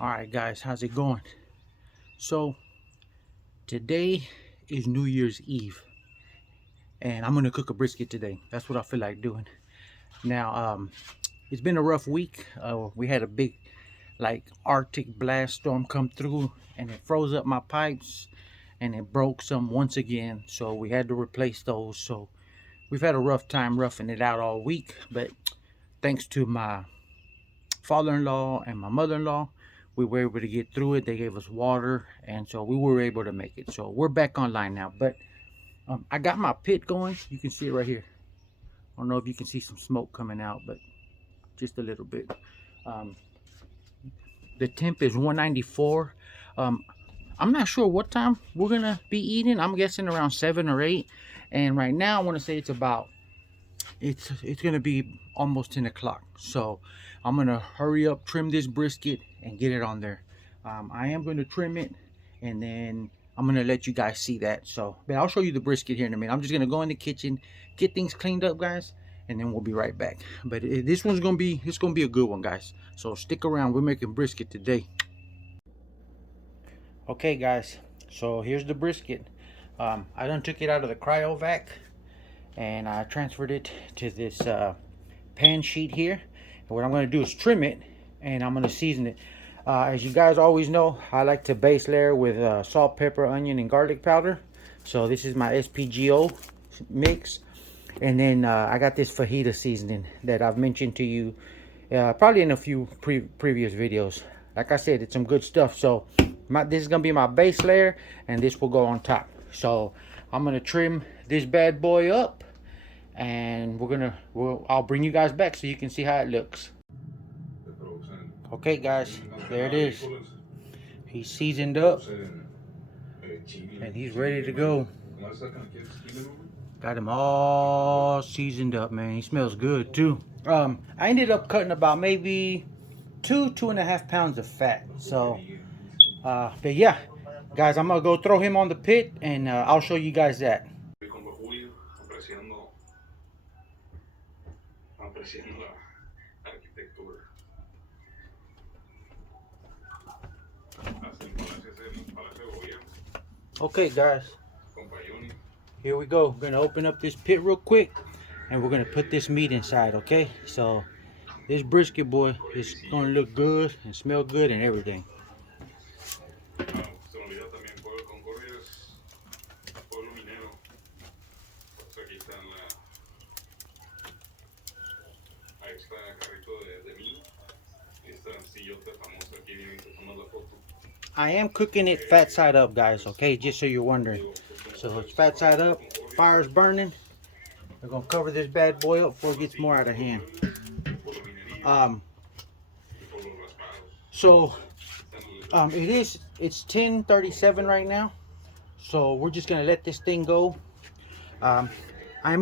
Alright guys, how's it going? So today is New Year's Eve and I'm gonna cook a brisket today. That's what I feel like doing. Now it's been a rough week. We had a big Arctic blast storm come through and it froze up my pipes and it broke some once again, so we had to replace those. So we've had a rough time roughing it out all week, but thanks to my father-in-law and my mother-in-law, we were able to get through it. They gave us water, and so we were able to make it. So we're back online now. But I got my pit going. You can see it right here. I don't know if you can see some smoke coming out, but just a little bit. The temp is 194. I'm not sure what time we're gonna be eating. I'm guessing around 7 or 8. And right now I want to say it's about it's gonna be almost 10 o'clock. So I'm gonna hurry up, trim this brisket and get it on there. I am gonna trim it and then I'm gonna let you guys see that. So but I'll show you the brisket here in a minute. I'm just gonna go in the kitchen, get things cleaned up, guys, and then we'll be right back. But this one's gonna be a good one, guys, so stick around. We're making brisket today. Okay guys, so here's the brisket. I done took it out of the cryovac and I transferred it to this pan sheet here. And what I'm going to do is trim it and I'm going to season it. As you guys always know, I like to base layer with salt, pepper, onion, and garlic powder. So this is my SPGO mix. And then I got this fajita seasoning that I've mentioned to you probably in a few previous videos. Like I said, it's some good stuff. So this is going to be my base layer and this will go on top. So I'm going to trim this bad boy up and I'll bring you guys back so you can see how it looks. Okay guys, there it is. He's seasoned up and he's ready to go. Got him all seasoned up, man. He smells good too. I ended up cutting about maybe 2.5 pounds of fat. So but yeah guys, I'm gonna go throw him on the pit and I'll show you guys that. Okay guys, here we go. We're gonna open up this pit real quick and we're gonna put this meat inside. Okay, so this brisket boy is gonna look good and smell good and everything. I am cooking it fat side up, guys, okay, just so you're wondering. So it's fat side up, fire's burning. We're gonna cover this bad boy up before it gets more out of hand. It's 10:37 right now, so we're just gonna let this thing go. I'm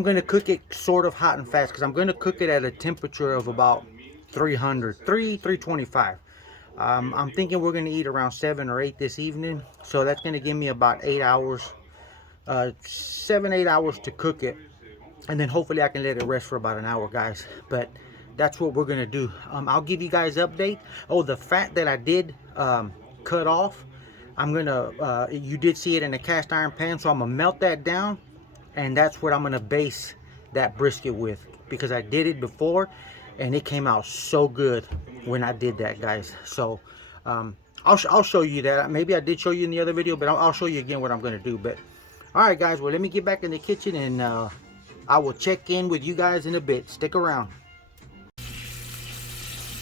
gonna cook it sort of hot and fast because I'm gonna cook it at a temperature of about 325. I'm thinking we're gonna eat around 7 or 8 this evening, so that's gonna give me about 8 hours, 7-8 hours to cook it, and then hopefully I can let it rest for about an hour, guys. But that's what we're gonna do. I'll give you guys update. Oh, the fat that I did cut off, I'm gonna you did see it in a cast iron pan, so I'm gonna melt that down and that's what I'm gonna base that brisket with, because I did it before and it came out so good when I did that, guys. So I'll show you that. Maybe I did show you in the other video, but I'll show you again what I'm gonna do. But all right guys, well, let me get back in the kitchen and I will check in with you guys in a bit. Stick around.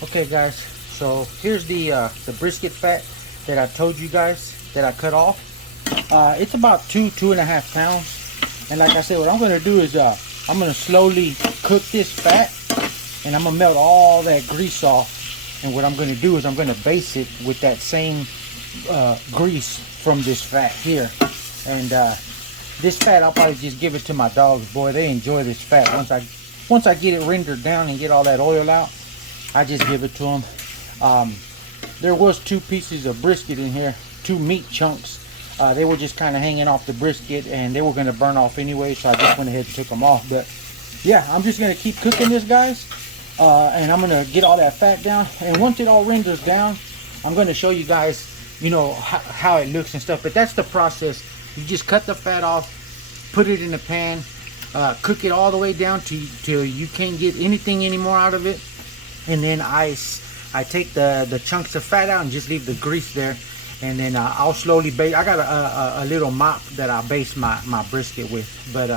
Okay guys, so here's the brisket fat that I told you guys that I cut off. It's about 2.5 pounds. And like I said, what I'm going to do is I'm going to slowly cook this fat and I'm going to melt all that grease off. And what I'm going to do is I'm going to base it with that same grease from this fat here. And this fat, I'll probably just give it to my dogs. Boy, they enjoy this fat. Once I get it rendered down and get all that oil out, I just give it to them. There was 2 pieces of brisket in here, 2 meat chunks. They were just kind of hanging off the brisket and they were going to burn off anyway, so I just went ahead and took them off. But yeah, I'm just going to keep cooking this, guys, and I'm going to get all that fat down. And once it all renders down, I'm going to show you guys, you know, how it looks and stuff. But that's the process. You just cut the fat off, put it in the pan, cook it all the way down till you can't get anything anymore out of it. And then I take the chunks of fat out and just leave the grease there. And then I'll slowly bake. I got a little mop that I base my brisket with. But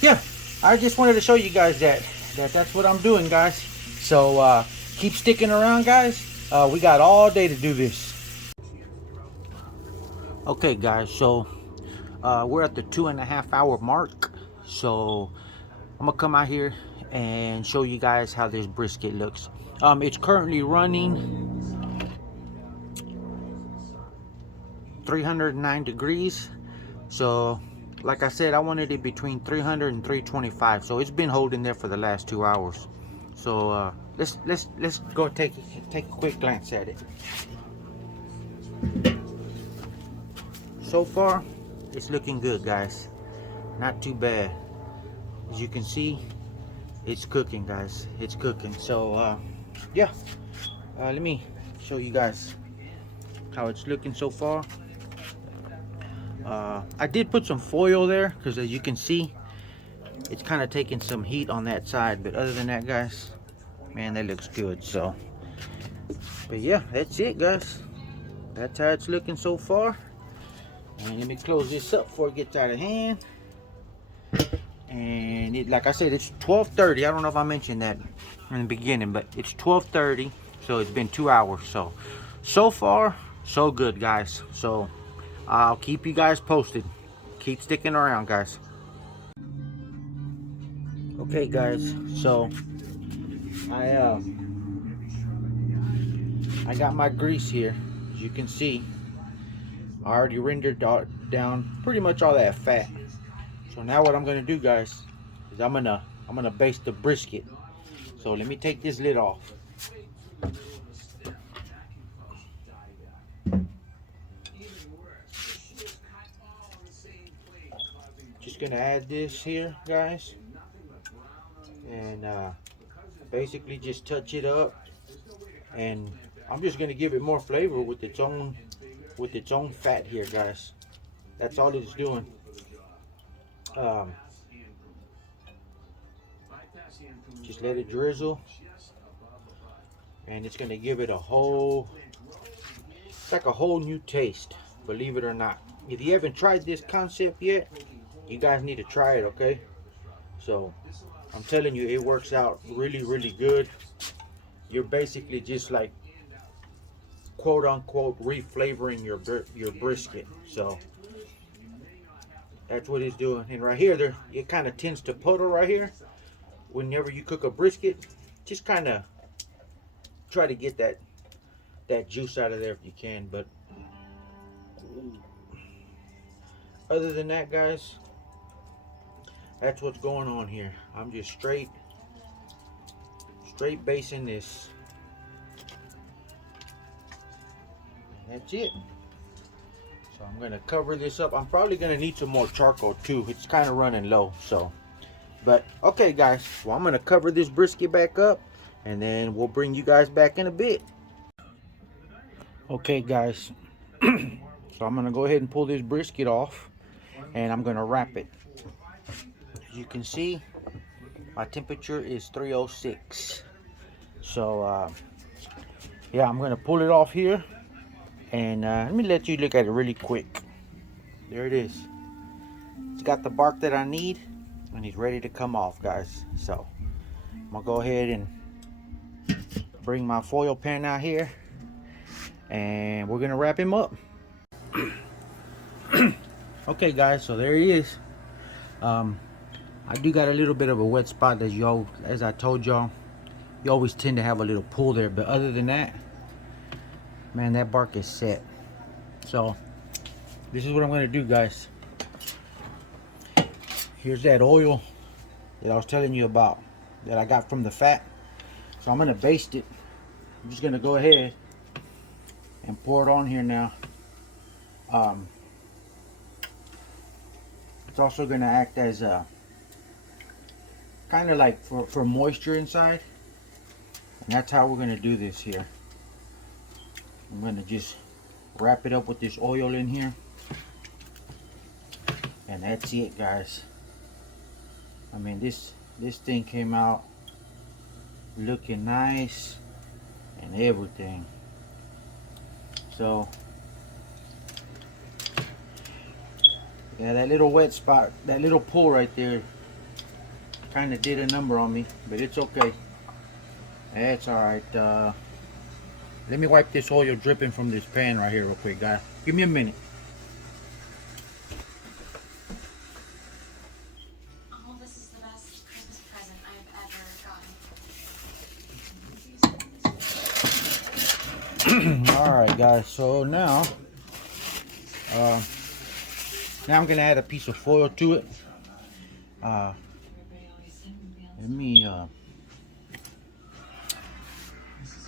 yeah, I just wanted to show you guys that's what I'm doing, guys. So keep sticking around, guys. We got all day to do this. Okay, guys, so we're at the 2.5 hour mark. So I'm gonna come out here and show you guys how this brisket looks. It's currently running 309 degrees. So like I said, I wanted it between 300 and 325. So it's been holding there for the last 2 hours. So let's go take a quick glance at it. So far, it's looking good, guys. Not too bad. As you can see, it's cooking, guys. It's cooking. So yeah, let me show you guys how it's looking so far. I did put some foil there because, as you can see, it's kind of taking some heat on that side. But other than that, guys, man, that looks good. So, but yeah, that's it, guys. That's how it's looking so far. And let me close this up before it gets out of hand. And it, like I said, it's 12:30. I don't know if I mentioned that in the beginning, but it's 12:30. So it's been 2 hours. So far, so good, guys. So I'll keep you guys posted. Keep sticking around, guys. Okay, guys. So I got my grease here. As you can see, I already rendered down pretty much all that fat. So now what I'm gonna do, guys, is I'm gonna baste the brisket. So let me take this lid off. Just gonna add this here, guys, and basically just touch it up. And I'm just gonna give it more flavor with its own fat here, guys. That's all it's doing. Just let it drizzle, and it's gonna give it it's like a whole new taste, believe it or not. If you haven't tried this concept yet, you guys need to try it, okay? So I'm telling you, it works out really good. You're basically just like, quote unquote, reflavoring your brisket. So that's what it's doing. And right here, it kind of tends to puddle right here. Whenever you cook a brisket, just kind of try to get that juice out of there if you can. But other than that, guys, that's what's going on here. I'm just straight basting this. And that's it. So I'm gonna cover this up. I'm probably gonna need some more charcoal too. It's kind of running low. So, but okay, guys. Well, I'm gonna cover this brisket back up, and then we'll bring you guys back in a bit. Okay, guys. So I'm gonna go ahead and pull this brisket off, and I'm gonna wrap it. As you can see, my temperature is 306. So yeah, I'm gonna pull it off here, and let me let you look at it really quick. There it is. It's got the bark that I need, and he's ready to come off, guys. So I'm gonna go ahead and bring my foil pan out here, and we're gonna wrap him up. Okay, guys, so there he is. I do got a little bit of a wet spot, as I told y'all. You always tend to have a little pull there, but other than that, man, that bark is set. So this is what I'm gonna do, guys. Here's that oil that I was telling you about that I got from the fat. So I'm gonna baste it. I'm just gonna go ahead and pour it on here now. It's also gonna act as a kind of like for moisture inside, and that's how we're gonna do this here. I'm gonna just wrap it up with this oil in here, and that's it, guys. I mean, this thing came out looking nice and everything. So yeah, that little wet spot, that little pull right there kind of did a number on me, but it's okay. That's all right. Let me wipe this oil dripping from this pan right here real quick, guys. Give me a minute. Oh, this is the best Christmas present I've ever gotten. All right, guys. So now I'm gonna add a piece of foil to it.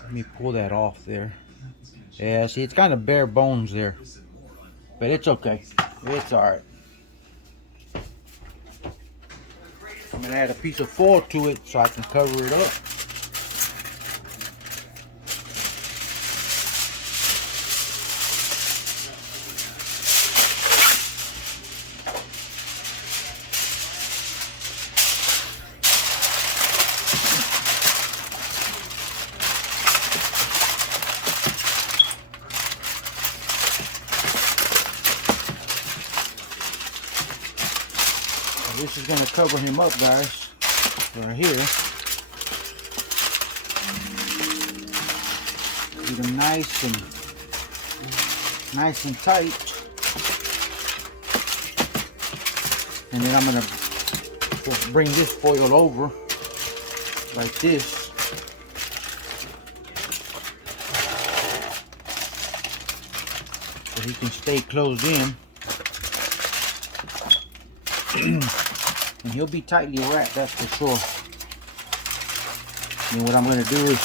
Let me pull that off there. Yeah, see, it's kind of bare bones there, but it's okay. It's all right. I'm gonna add a piece of foil to it so I can cover it up. This is going to cover him up, guys, right here. Get him nice and tight. And then I'm going to bring this foil over like this. So he can stay closed in. And he'll be tightly wrapped, that's for sure. And what I'm going to do is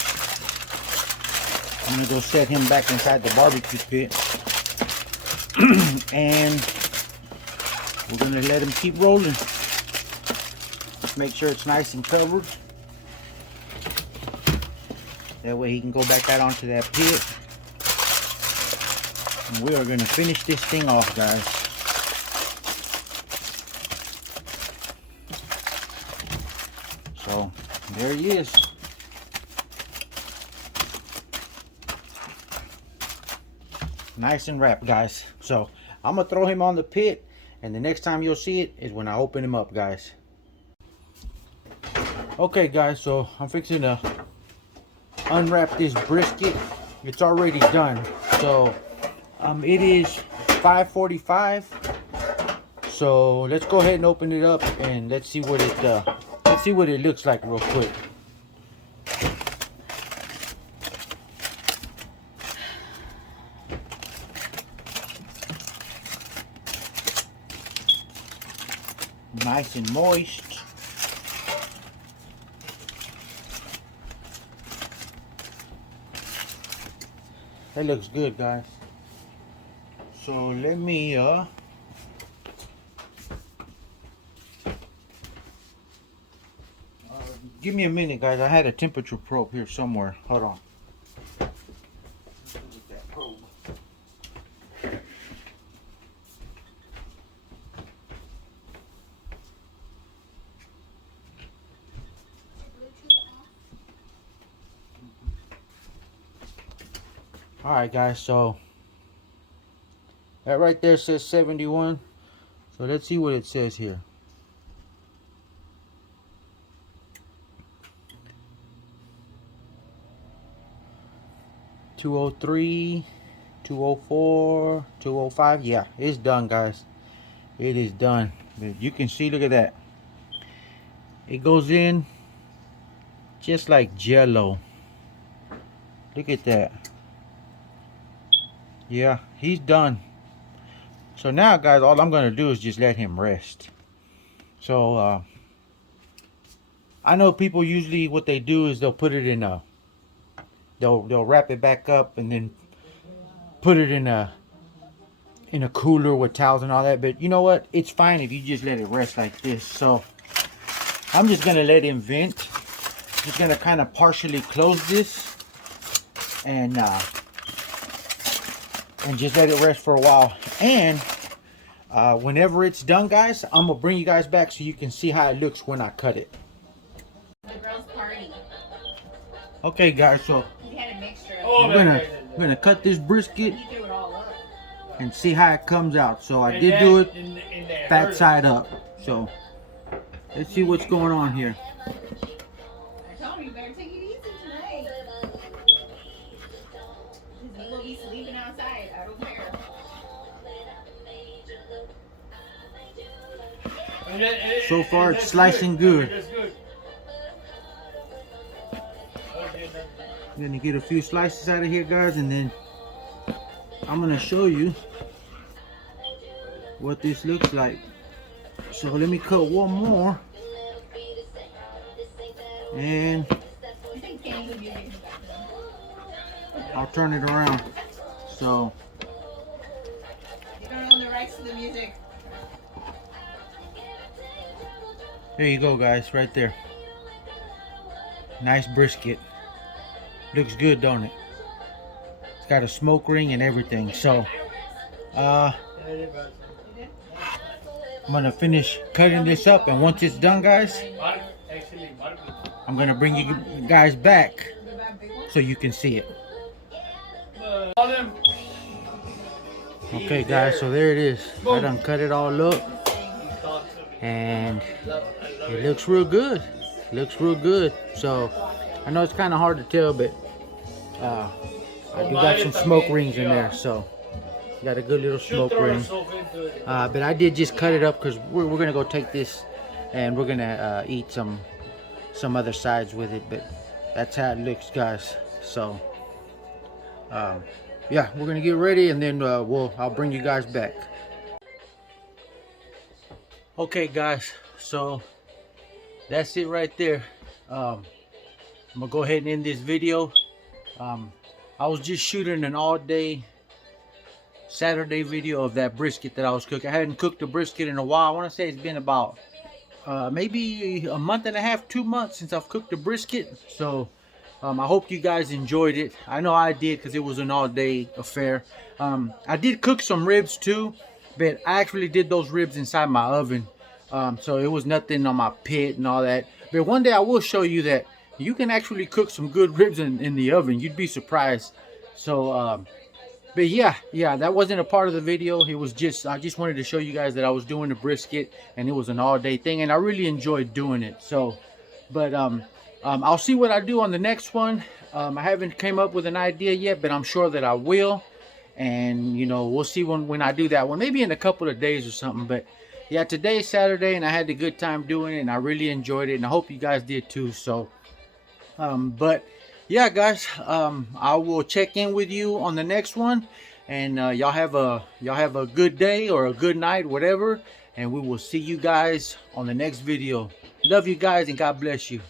I'm going to go set him back inside the barbecue pit. And we're going to let him keep rolling. Just make sure it's nice and covered. That way he can go back out onto that pit. And we are going to finish this thing off, guys. So there he is. Nice and wrapped, guys. So I'm gonna throw him on the pit, and the next time you'll see it is when I open him up, guys. Okay, guys, so I'm fixing to unwrap this brisket. It's already done. So it is 5:45. So let's go ahead and open it up, and let's see what it looks like real quick. Nice and moist. That looks good, guys. So let me give me a minute, guys. I had a temperature probe here somewhere. Hold on. Get that probe. All right, guys. So that right there says 71. So let's see what it says here. $203, $204, $205. Yeah, it's done, guys. It is done. You can see, look at that. It goes in just like jello. Look at that. Yeah, he's done. So now, guys, all I'm gonna do is just let him rest. So I know people usually what they do is they'll put it in a they'll wrap it back up and then put it in a cooler with towels and all that, but you know what, it's fine if you just let it rest like this. So I'm just gonna let him vent. Just gonna kind of partially close this, and and just let it rest for a while. And whenever it's done, guys, I'm gonna bring you guys back so you can see how it looks when I cut it. The girls' party. Okay, guys, so We had a mixture of we're gonna cut this brisket he threw it all up. and see how it comes out. So I did do it fat side up. So let's see what's going on here. I told him you better take it easy tonight. He will be sleeping outside. I don't care. So far, it's slicing good. I'm gonna get a few slices out of here, guys, and then I'm gonna show you what this looks like. So let me cut one more, and I'll turn it around. So You don't own the rights to the music. there you go, guys, right there. Nice brisket. Looks good, don't it? It's got a smoke ring and everything. So I'm gonna finish cutting this up, and once it's done, guys, I'm gonna bring you guys back so you can see it. Okay, guys, so there it is. I done cut it all up, and it looks real good. Looks real good. So I know it's kind of hard to tell, but I do got some smoke rings in there, so got a good little smoke ring. But I did just cut it up because we're gonna go take this and we're gonna eat some other sides with it. But that's how it looks, guys. So yeah, we're gonna get ready, and then I'll bring you guys back. Okay, guys, so that's it right there. I'm gonna go ahead and end this video. I was just shooting an all-day Saturday video of that brisket that I was cooking. I hadn't cooked a brisket in a while. I want to say it's been about maybe a month and a half, 2 months since I've cooked a brisket. So I hope you guys enjoyed it. I know I did because it was an all-day affair. I did cook some ribs too, but I actually did those ribs inside my oven. So it was nothing on my pit and all that. But one day I will show you that you can actually cook some good ribs in the oven. You'd be surprised. So but yeah, that wasn't a part of the video. It was just, I just wanted to show you guys that I was doing the brisket, and it was an all-day thing, and I really enjoyed doing it. So but I'll see what I do on the next one. I haven't came up with an idea yet, but I'm sure that I will. And you know, we'll see when I do that one, maybe in a couple of days or something. But yeah, today's Saturday, and I had a good time doing it, and I really enjoyed it, and I hope you guys did too. So but yeah, guys, I will check in with you on the next one, and y'all have a good day or a good night, whatever, and we will see you guys on the next video. Love you guys, and God bless you.